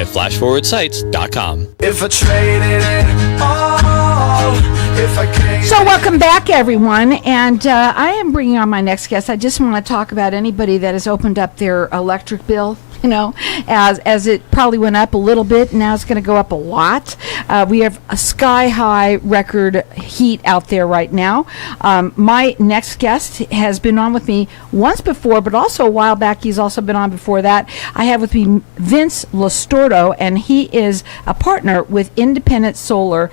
at flashforwardsites.com. If I traded it all, if I can't. So welcome back, everyone, and I am bringing on my next guest. I just want to talk about anybody that has opened up their electric bill. You know, as it probably went up a little bit, now it's going to go up a lot. We have a sky-high record heat out there right now. My next guest has been on with me once before, but also a while back. He's also been on before that. I have with me Vince LoSorto, and he is a partner with Independent Solar.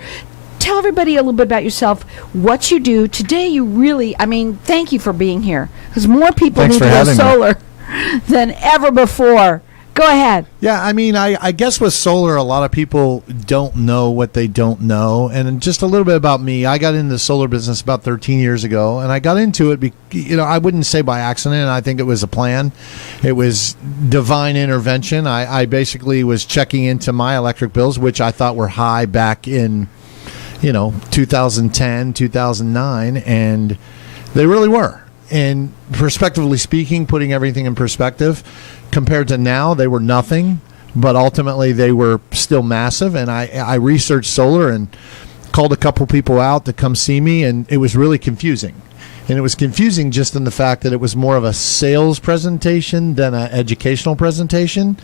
Tell everybody a little bit about yourself, what you do. Today, you really, thank you for being here, because more people need to go solar than ever before. Go ahead. Yeah, I guess with solar, a lot of people don't know what they don't know. And just a little bit about me, I got into the solar business about 13 years ago, and I got into it, I wouldn't say by accident. I think it was a plan. It was divine intervention. I basically was checking into my electric bills, which I thought were high back in 2010, 2009, and they really were. And prospectively speaking, putting everything in perspective, compared to now, they were nothing, but ultimately they were still massive. And I researched solar and called a couple people out to come see me, and it was really confusing. And it was confusing just in the fact that it was more of a sales presentation than an educational presentation.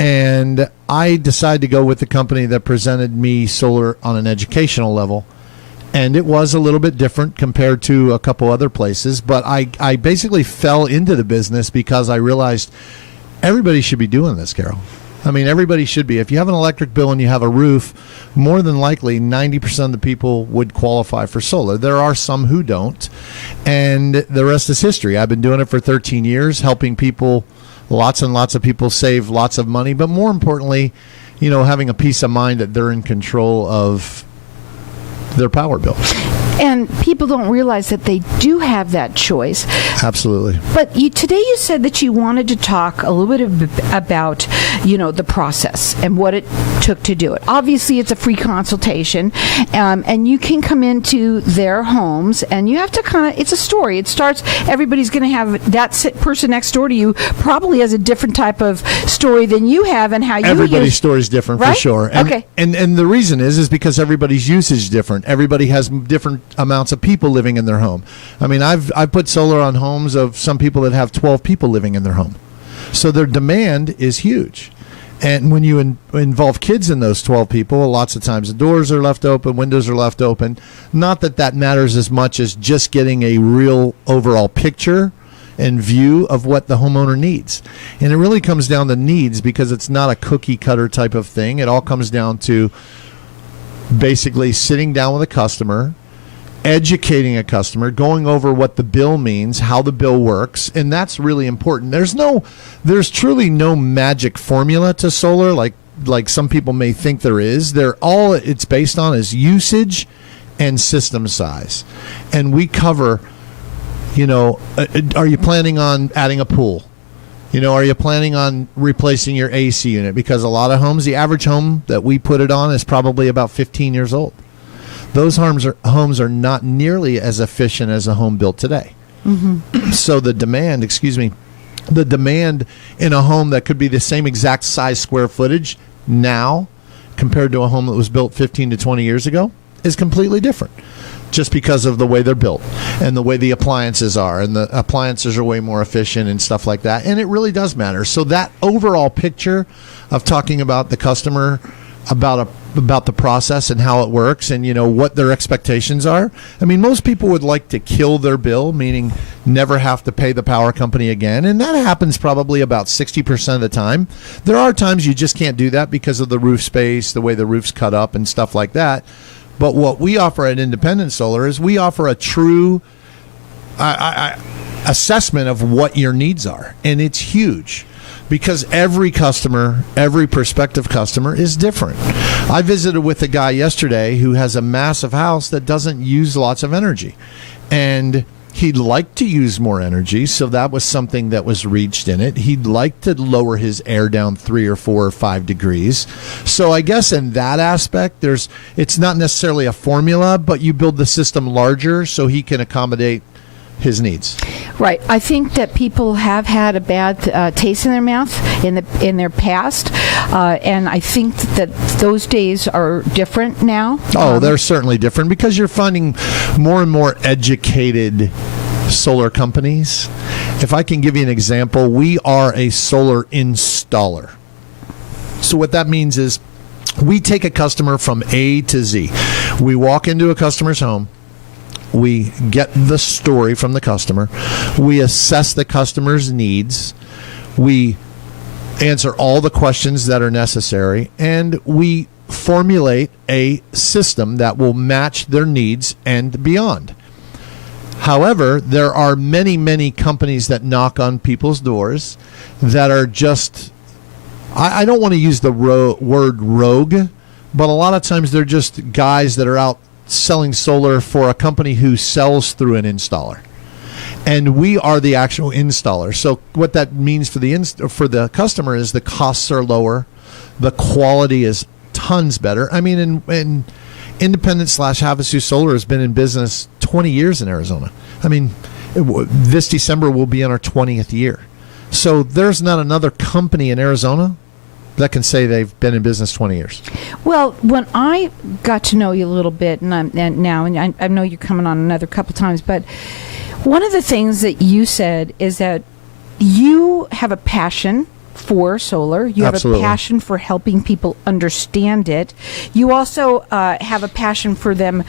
And I decided to go with the company that presented me solar on an educational level. And it was a little bit different compared to a couple other places. But I basically fell into the business because I realized everybody should be doing this, Carol. Everybody should be. If you have an electric bill and you have a roof, more than likely 90% of the people would qualify for solar. There are some who don't. And the rest is history. I've been doing it for 13 years, helping people, lots and lots of people save lots of money. But more importantly, having a peace of mind that they're in control of their power bill. And people don't realize that they do have that choice. Absolutely. But today you said that you wanted to talk a little bit about, the process and what it took to do it. Obviously, it's a free consultation, and you can come into their homes, and you have to it's a story. It starts, everybody's going to have that person next door to you probably has a different type of story than you have, and how everybody's story is different, right? For sure. Okay. And the reason is because everybody's usage is different. Everybody has different amounts of people living in their home. I've put solar on homes of some people that have 12 people living in their home. So their demand is huge. And when you involve kids in those 12 people, lots of times the doors are left open, windows are left open. Not that matters as much as just getting a real overall picture and view of what the homeowner needs. And it really comes down to needs, because it's not a cookie cutter type of thing. It all comes down to basically sitting down with a customer, educating a customer, going over what the bill means, how the bill works, and that's really important. There's truly no magic formula to solar like some people may think there is. All it's based on is usage and system size. And we cover, are you planning on adding a pool? Are you planning on replacing your AC unit? Because a lot of homes, the average home that we put it on is probably about 15 years old. Those homes are not nearly as efficient as a home built today. Mm-hmm. So the demand in a home that could be the same exact size square footage now compared to a home that was built 15 to 20 years ago is completely different, just because of the way they're built and the way the appliances are. And the appliances are way more efficient and stuff like that. And it really does matter. So that overall picture of talking about the customer, about the process and how it works, and what their expectations are. Most people would like to kill their bill, meaning never have to pay the power company again, and that happens probably about 60% of the time. There are times you just can't do that because of the roof space, the way the roof's cut up and stuff like that. But what we offer at Independent Solar is we offer a true assessment of what your needs are, and it's huge. Because every customer, every prospective customer is different. I visited with a guy yesterday who has a massive house that doesn't use lots of energy. And he'd like to use more energy, so that was something that was reached in it. He'd like to lower his air down 3 or 4 or 5 degrees. So I guess in that aspect, it's not necessarily a formula, but you build the system larger so he can accommodate his needs. Right. I think that people have had a bad taste in their mouth in their past, and I think that those days are different now. Oh, they're certainly different because you're finding more and more educated solar companies. If I can give you an example, we are a solar installer. So what that means is we take a customer from A to Z. We walk into a customer's home. We get the story from the customer. We assess the customer's needs. We answer all the questions that are necessary. And we formulate a system that will match their needs and beyond. However, there are many, many companies that knock on people's doors that are just, I don't want to use the word rogue, but a lot of times they're just guys that are out selling solar for a company who sells through an installer. And we are the actual installer. So what that means for the customer is the costs are lower, the quality is tons better. I mean, in Independent / Havasu Solar has been in business 20 years in Arizona. I mean, this December will be in our 20th year. So there's not another company in Arizona that can say they've been in business 20 years. Well, when I got to know you a little bit, and I know you're coming on another couple times, but one of the things that you said is that you have a passion for solar. You Absolutely. have a passion for helping people understand it. You also have a passion for them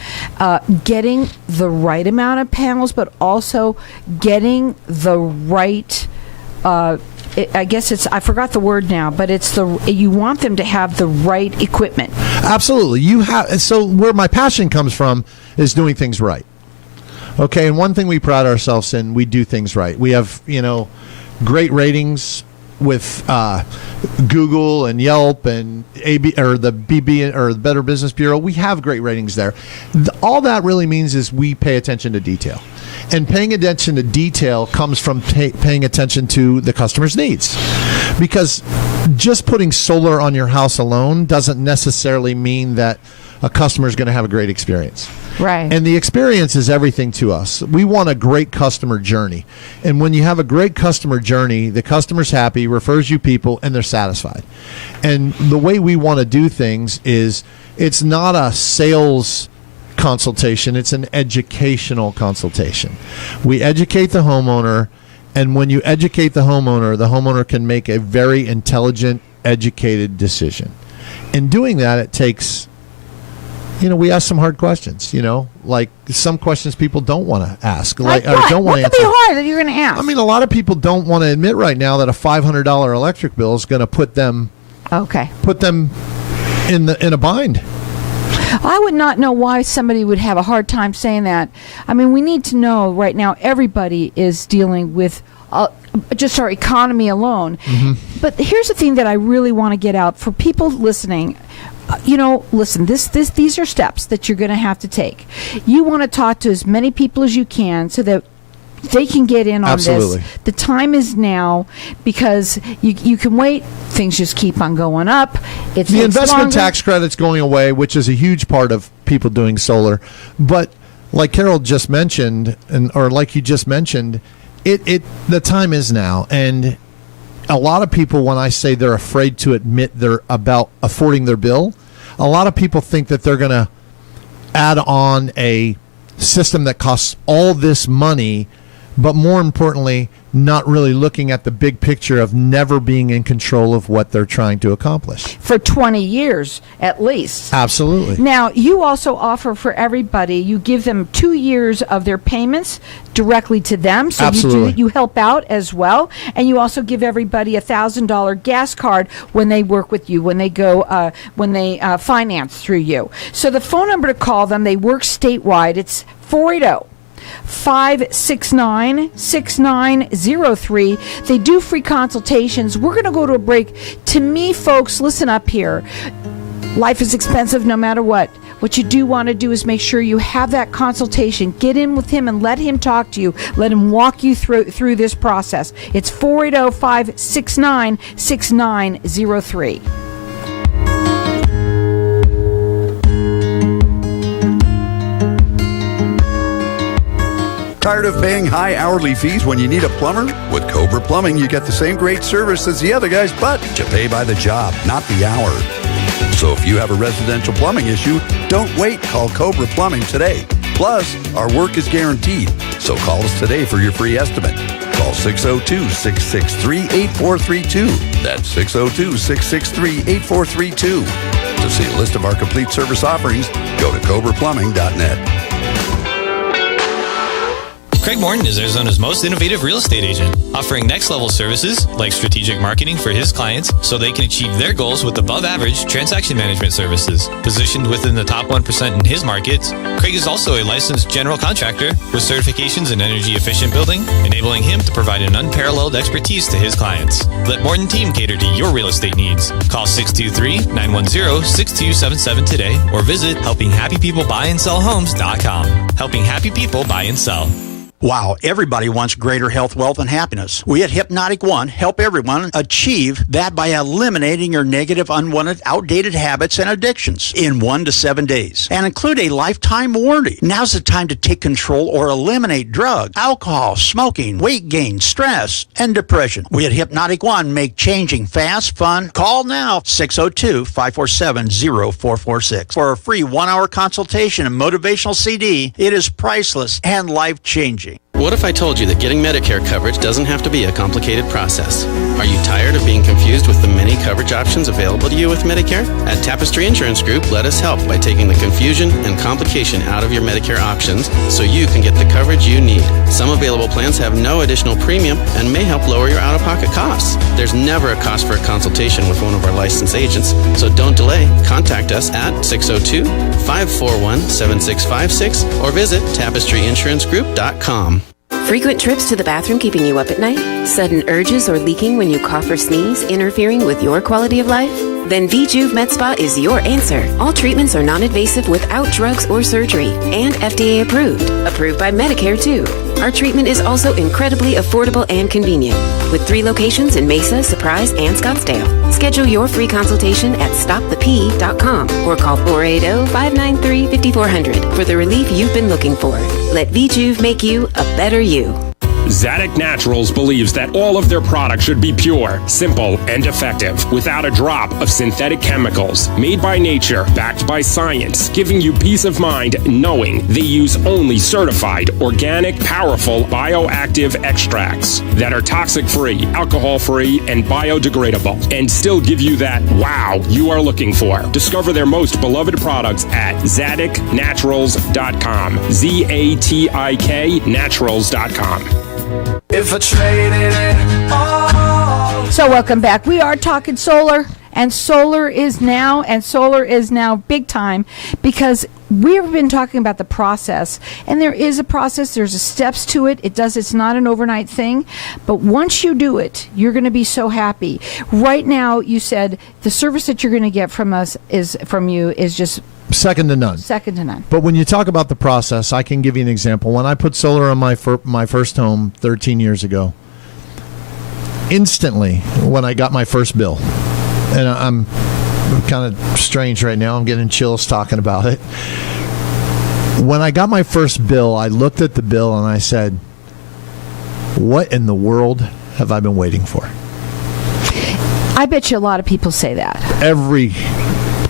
getting the right amount of panels, but also getting the right I guess I forgot the word now, but you want them to have the right equipment. Absolutely. So where my passion comes from is doing things right. Okay, and one thing we pride ourselves in, we do things right. We have, great ratings with Google and Yelp and the BB or the Better Business Bureau. We have great ratings there. All that really means is we pay attention to detail. And paying attention to detail comes from paying attention to the customer's needs. Because just putting solar on your house alone doesn't necessarily mean that a customer is going to have a great experience. Right. And the experience is everything to us. We want a great customer journey. And when you have a great customer journey, the customer's happy, refers you people, and they're satisfied. And the way we want to do things is it's not a sales consultation, it's an educational consultation. We educate the homeowner, and when you educate the homeowner can make a very intelligent, educated decision. In doing that, it takes, we ask some hard questions, like some questions people don't want to ask. Or don't want to answer. What could be hard that you're going to ask? I mean, a lot of people don't want to admit right now that a $500 electric bill is going to put them in a bind. I would not know why somebody would have a hard time saying that. I mean, we need to know right now everybody is dealing with just our economy alone. Mm-hmm. But here's the thing that I really want to get out for people listening. Listen, these are steps that you're going to have to take. You want to talk to as many people as you can so that they can get in on Absolutely. this. The time is now because you can wait. Things just keep on going up. The investment tax credit's going away, which is a huge part of people doing solar. But like Carol just mentioned, or like you just mentioned, the time is now. And a lot of people, when I say they're afraid to admit they're about affording their bill, a lot of people think that they're going to add on a system that costs all this money, but more importantly, not really looking at the big picture of never being in control of what they're trying to accomplish. For 20 years, at least. Absolutely. Now, you also offer for everybody, you give them 2 years of their payments directly to them. So Absolutely. you help out as well. And you also give everybody a $1,000 gas card when they work with you, when they go, when they finance through you. So the phone number to call them, they work statewide. It's 480-569-6903. They do free consultations. We're going to go to a break. To me, folks, listen up here. Life is expensive no matter what. What you do want to do is make sure you have that consultation. Get in with him and let him talk to you. Let him walk you through this process. It's 480-569-6903. Tired of paying high hourly fees when you need a plumber? With Cobra Plumbing, you get the same great service as the other guys, but you pay by the job, not the hour. So if you have a residential plumbing issue, don't wait. Call Cobra Plumbing today. Plus, our work is guaranteed. So call us today for your free estimate. Call 602-663-8432. That's 602-663-8432. To see a list of our complete service offerings, go to cobraplumbing.net. Craig Morton is Arizona's most innovative real estate agent, offering next-level services like strategic marketing for his clients so they can achieve their goals with above-average transaction management services. Positioned within the top 1% in his markets, Craig is also a licensed general contractor with certifications in energy-efficient building, enabling him to provide an unparalleled expertise to his clients. Let Morton Team cater to your real estate needs. Call 623-910-6277 today or visit helpinghappypeoplebuyandSellHomes.com. Helping happy people buy and sell. Wow, everybody wants greater health, wealth, and happiness. We at Hypnotic One help everyone achieve that by eliminating your negative, unwanted, outdated habits and addictions in 1 to 7 days and include a lifetime warranty. Now's the time to take control or eliminate drugs, alcohol, smoking, weight gain, stress, and depression. We at Hypnotic One make changing fast, fun. Call now, 602-547-0446 for a free 1-hour consultation and motivational CD. It is priceless and life-changing. What if I told you that getting Medicare coverage doesn't have to be a complicated process? Are you tired of being confused with the many coverage options available to you with Medicare? At Tapestry Insurance Group, let us help by taking the confusion and complication out of your Medicare options so you can get the coverage you need. Some available plans have no additional premium and may help lower your out-of-pocket costs. There's never a cost for a consultation with one of our licensed agents, so don't delay. Contact us at 602-541-7656 or visit tapestryinsurancegroup.com. Frequent trips to the bathroom keeping you up at night? Sudden urges or leaking when you cough or sneeze interfering with your quality of life? Then VJuve Med Spa is your answer. All treatments are non-invasive without drugs or surgery and FDA approved. Approved by Medicare too. Our treatment is also incredibly affordable and convenient with 3 locations in Mesa, Surprise, and Scottsdale. Schedule your free consultation at stopthep.com or call 480-593-5400 for the relief you've been looking for. Let VJuve make you a better you. Zadig Naturals believes that all of their products should be pure, simple, and effective, without a drop of synthetic chemicals, made by nature, backed by science, giving you peace of mind knowing they use only certified, organic, powerful, bioactive extracts that are toxic-free, alcohol-free, and biodegradable, and still give you that wow you are looking for. Discover their most beloved products at ZatikNaturals.com. ZATIK Naturals.com. If I traded it all. So welcome back. We are talking solar, and solar is now big time, because we've been talking about the process, and there is a process. There's a steps to it. It's not an overnight thing, but once you do it, you're going to be so happy. Right now, you said the service that you're going to get from us is just second to none. Second to none. But when you talk about the process, I can give you an example. When I put solar on my first home 13 years ago, instantly when I got my first bill, and I'm kind of strange right now, I'm getting chills talking about it. When I got my first bill, I looked at the bill and I said, what in the world have I been waiting for? I bet you a lot of people say that. Every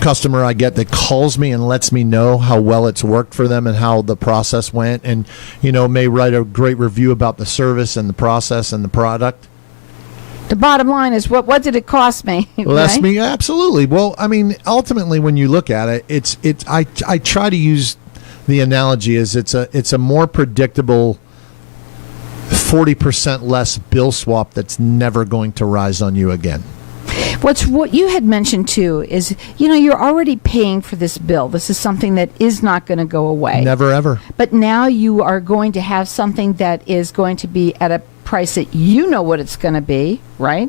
customer I get that calls me and lets me know how well it's worked for them and how the process went, and may write a great review about the service and the process and the product. The bottom line is, what did it cost me? Well, that's me, absolutely. Well, I mean, ultimately, when you look at it, I try to use the analogy as it's a more predictable 40% less bill swap that's never going to rise on you again. What you had mentioned too is, you're already paying for this bill. This is something that is not going to go away. Never ever. But now you are going to have something that is going to be at a price that you know what it's going to be, right?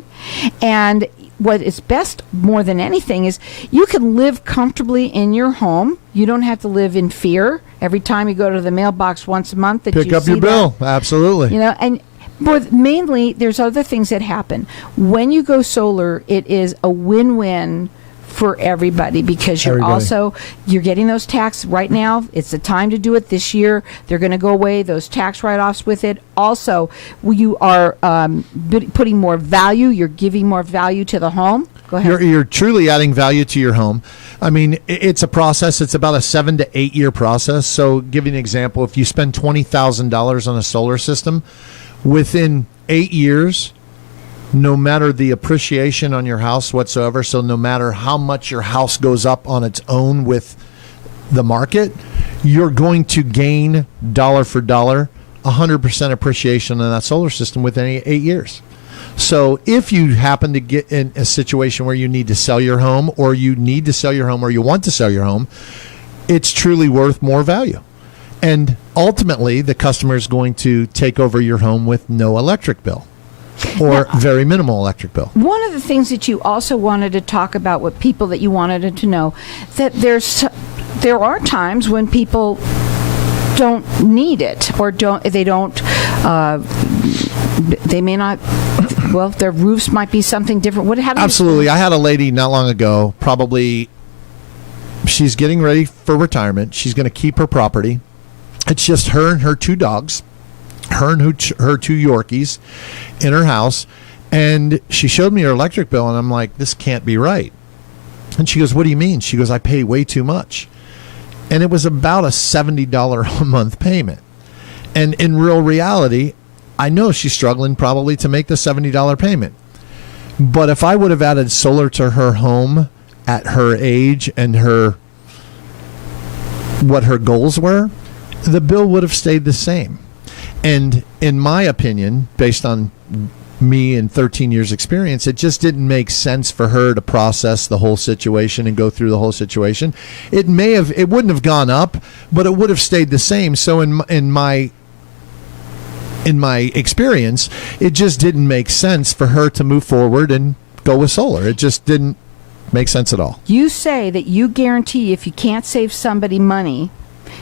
And what is best more than anything is you can live comfortably in your home. You don't have to live in fear every time you go to the mailbox once a month that pick you up see your bill. Absolutely. And mainly, there's other things that happen. When you go solar, it is a win-win for everybody, because you're getting those tax right now. It's the time to do it this year. They're going to go away, those tax write-offs with it. Also, you are putting more value. You're giving more value to the home. Go ahead. You're truly adding value to your home. I mean, it's a process. It's about a 7 to 8 year process. So, give you an example. If you spend $20,000 on a solar system, within 8 years, no matter the appreciation on your house whatsoever, so no matter how much your house goes up on its own with the market, you're going to gain dollar for dollar 100% appreciation on that solar system within 8 years. So if you happen to get in a situation where you need to sell your home, or you need to sell your home, or you want to sell your home, it's truly worth more value. And ultimately, the customer is going to take over your home with no electric bill, or very minimal electric bill. One of the things that you also wanted to talk about with people that you wanted to know, that there are times when people don't need it, or they may not. Well, their roofs might be something different. Absolutely. I had a lady not long ago, she's getting ready for retirement. She's going to keep her property. It's just her and her 2 dogs, her and her 2 Yorkies in her house. And she showed me her electric bill, and I'm like, this can't be right. And she goes, what do you mean? She goes, I pay way too much. And it was about a $70 a month payment. And in real reality, I know she's struggling probably to make the $70 payment. But if I would have added solar to her home at her age and what her goals were, the bill would have stayed the same. And in my opinion, based on me and 13 years experience, it just didn't make sense for her to process the whole situation and go through the whole situation. It wouldn't have gone up, but it would have stayed the same. So in my experience, it just didn't make sense for her to move forward and go with solar. It just didn't make sense at all. You say that you guarantee if you can't save somebody money,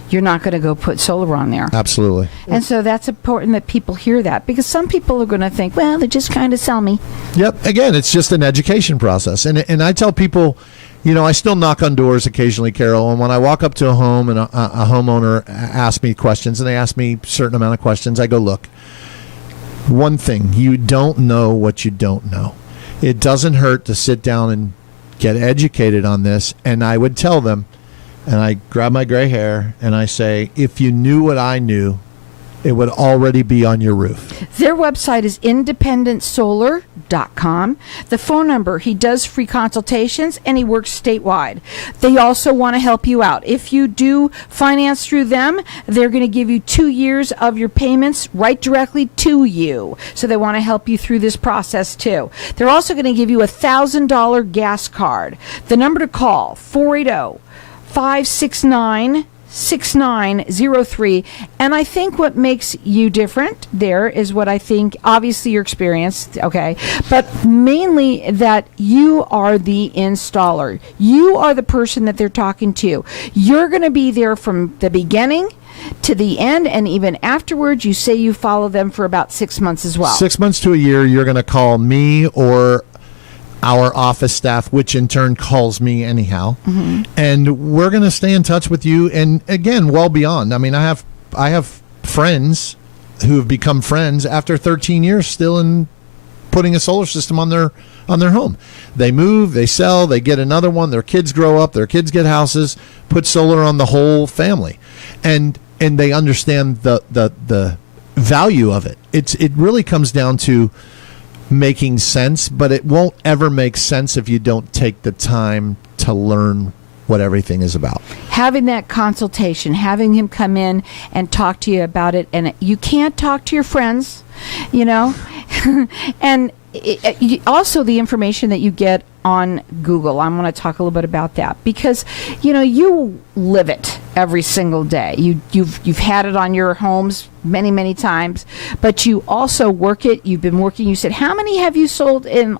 you're not going to go put solar on there. Absolutely. And so that's important that people hear that, because some people are going to think, well, they're just trying to sell me. Yep. Again, it's just an education process. And I tell people, I still knock on doors occasionally, Carol, and when I walk up to a home and a homeowner asks me questions, and they ask me a certain amount of questions, I go, look, one thing, you don't know what you don't know. It doesn't hurt to sit down and get educated on this. And I would tell them, and I grab my gray hair and I say, if you knew what I knew, it would already be on your roof. Their website is independentsolar.com. The phone number, he does free consultations, and he works statewide. They also want to help you out. If you do finance through them, they're going to give you 2 years of your payments right directly to you. So they want to help you through this process too. They're also going to give you a $1,000 gas card. The number to call, 480-569-6903. And I think what makes you different there is what I think, obviously your experience, okay, but mainly that you are the installer. You are the person that they're talking to. You're going to be there from the beginning to the end, and even afterwards. You say you follow them for about 6 months as well. 6 months to a year, you're going to call me or our office staff, which in turn calls me anyhow. Mm-hmm. And we're going to stay in touch with you. And again, well beyond. I mean, I have friends who have become friends after 13 years still in putting a solar system on their home. They move, they sell, they get another one, their kids grow up, their kids get houses, put solar on the whole family. And they understand the value of it. It really comes down to making sense, but it won't ever make sense if you don't take the time to learn what everything is about. Having that consultation, having him come in and talk to you about it, and you can't talk to your friends, and also the information that you get on Google. I'm going to talk a little bit about that, because you live it every single day. You've had it on your homes many times, but you also work it. You've been working. You said, how many have you sold in?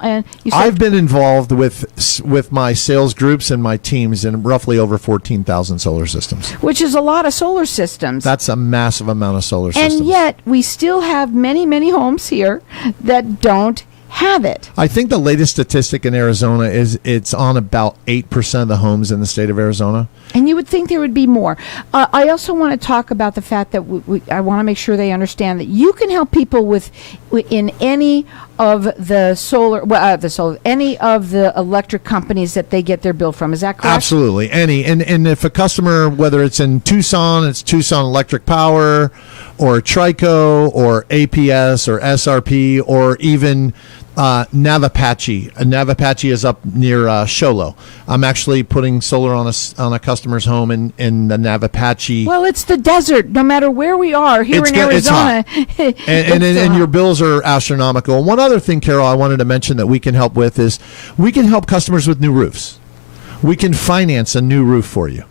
I've been involved with my sales groups and my teams in roughly over 14,000 solar systems, which is a lot of solar systems. That's a massive amount of solar systems. And yet we still have many homes here that don't have it. I think the latest statistic in Arizona is it's on about 8% of the homes in the state of Arizona. And you would think there would be more. I also want to talk about the fact that I want to make sure they understand that you can help people in any of the any of the electric companies that they get their bill from. Is that correct? Absolutely, any. And if a customer, whether it's in Tucson, it's Tucson Electric Power, or Trico, or APS, or SRP, or even Navapache. Navapache is up near Sholo. I'm actually putting solar on a customer's home in the Navapache. Well, it's the desert. No matter where we are here in Arizona, and your bills are astronomical. And one other thing, Carol, I wanted to mention that we can help with is we can help customers with new roofs. We can finance a new roof for you.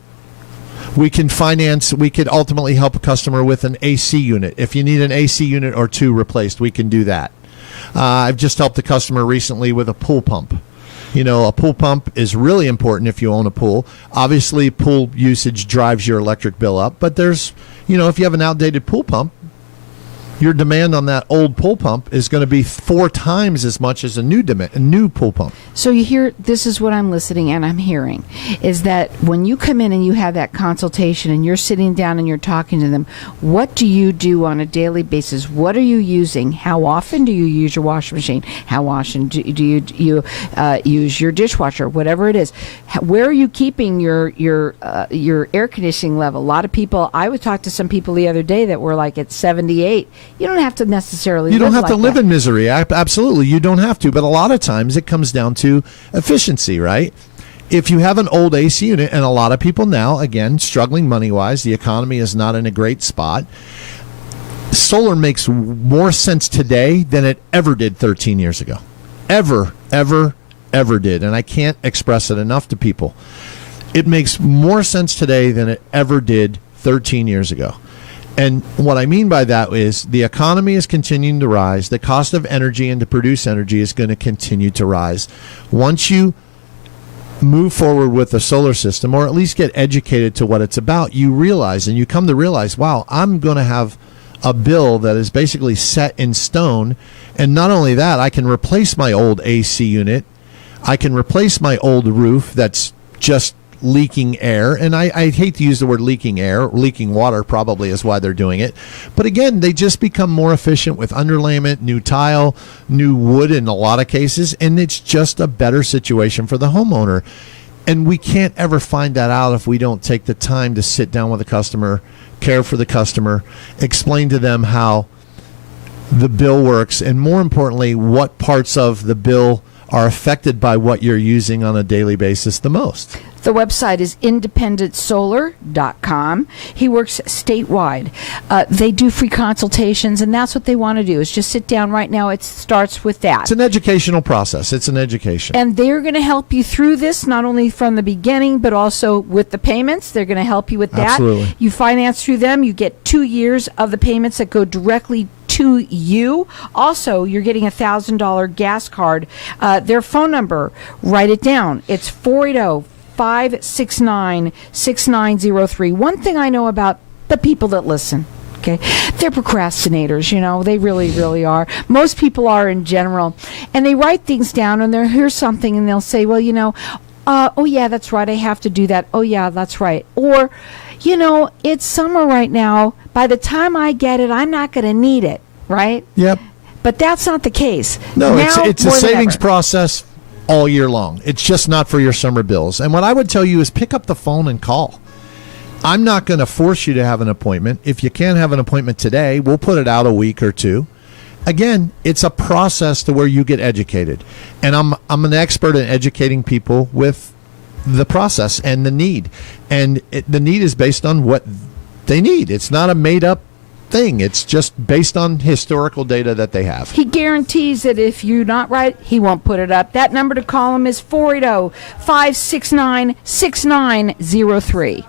We could ultimately help a customer with an AC unit. If you need an AC unit or two replaced, we can do that. I've just helped a customer recently with a pool pump. A pool pump is really important if you own a pool. Obviously, pool usage drives your electric bill up, but there's, if you have an outdated pool pump, your demand on that old pool pump is going to be 4 times as much as a new pool pump. So you hear, this is what I'm listening and I'm hearing, is that when you come in and you have that consultation and you're sitting down and you're talking to them, what do you do on a daily basis? What are you using? How often do you use your washing machine? How often do you use your dishwasher? Whatever it is. Where are you keeping your air conditioning level? A lot of people, I would talk to some people the other day that were like at 78. You don't have to necessarily live in misery. Absolutely, you don't have to. But a lot of times it comes down to efficiency, right? If you have an old AC unit, and a lot of people now, again, struggling money-wise, the economy is not in a great spot, solar makes more sense today than it ever did 13 years ago. Ever did. And I can't express it enough to people. It makes more sense today than it ever did 13 years ago. And what I mean by that is the economy is continuing to rise. The cost of energy and to produce energy is going to continue to rise. Once you move forward with the solar system, or at least get educated to what it's about, you realize, and you come to realize, wow, I'm going to have a bill that is basically set in stone. And not only that, I can replace my old AC unit. I can replace my old roof that's just leaking air, and I hate to use the word leaking air. Leaking water probably is why they're doing it. But again, they just become more efficient with underlayment, new tile, new wood in a lot of cases, and it's just a better situation for the homeowner. And we can't ever find that out if we don't take the time to sit down with the customer, care for the customer, explain to them how the bill works, and more importantly, what parts of the bill are affected by what you're using on a daily basis the most. The website is independentsolar.com. He works statewide. They do free consultations, and that's what they want to do, is just sit down right now. It starts with that. It's an educational process. It's an education. And they're going to help you through this, not only from the beginning, but also with the payments. They're going to help you with that. Absolutely. You finance through them. You get 2 years of the payments that go directly to you. Also, you're getting a $1,000 gas card. Their phone number, write it down. It's 480-569-6903. One thing I know about the people that listen, okay, they're procrastinators, they really, really are. Most people are in general. And they write things down and they'll hear something and they'll say, well, oh yeah, that's right, I have to do that. Oh yeah, that's right. Or, it's summer right now. By the time I get it, I'm not going to need it, right? Yep. But that's not the case. No, now, it's a savings process all year long. It's just not for your summer bills. And what I would tell you is pick up the phone and call. I'm not going to force you to have an appointment. If you can't have an appointment today, we'll put it out a week or two. Again, it's a process to where you get educated. And I'm an expert in educating people with the process and the need. And the need is based on what they need. It's not a made-up thing. It's just based on historical data that they have. He guarantees that if you're not right, he won't put it up. That number to call him is 480-569-6903.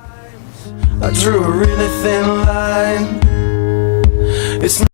I drew a really thin line. It's